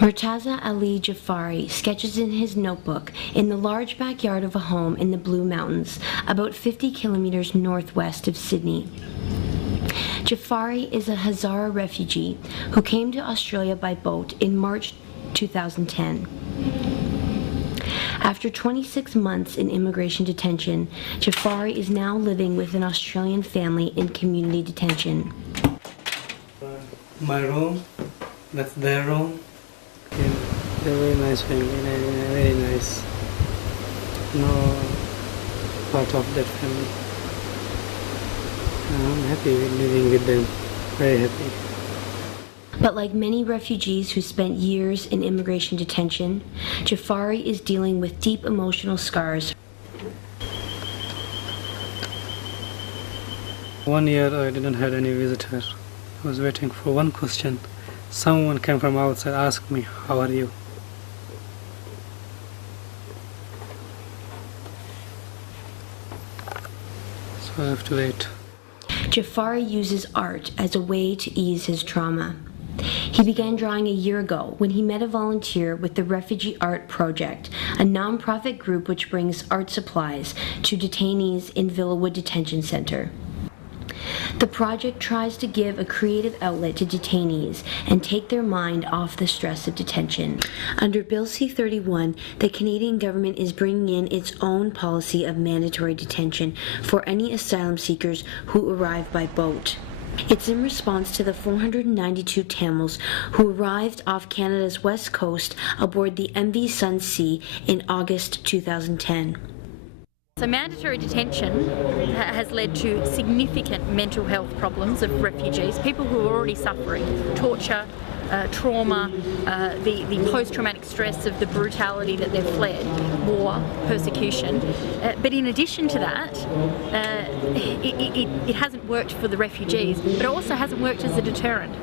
Murtaza Ali Jafari sketches in his notebook in the large backyard of a home in the Blue Mountains, about 50 kilometers northwest of Sydney. Jafari is a Hazara refugee who came to Australia by boat in March 2010. After 26 months in immigration detention, Jafari is now living with an Australian family in community detention. My room, that's their room. Yeah, they're very nice family, very nice. No part of that family. I'm happy with living with them, very happy. But like many refugees who spent years in immigration detention, Jafari is dealing with deep emotional scars. 1 year I didn't have any visitor. I was waiting for one question. Someone came from outside, asked me, "How are you?" So I have to wait. Jafari uses art as a way to ease his trauma. He began drawing a year ago when he met a volunteer with the Refugee Art Project, a non-profit group which brings art supplies to detainees in Villawood Detention Center. The project tries to give a creative outlet to detainees and take their mind off the stress of detention. Under Bill C-31, the Canadian government is bringing in its own policy of mandatory detention for any asylum seekers who arrive by boat. It's in response to the 492 Tamils who arrived off Canada's west coast aboard the MV Sun Sea in August 2010. So mandatory detention has led to significant mental health problems of refugees, people who are already suffering torture, trauma, the post-traumatic stress of the brutality that they've fled, war, persecution. But in addition to that, it hasn't worked for the refugees, but it also hasn't worked as a deterrent.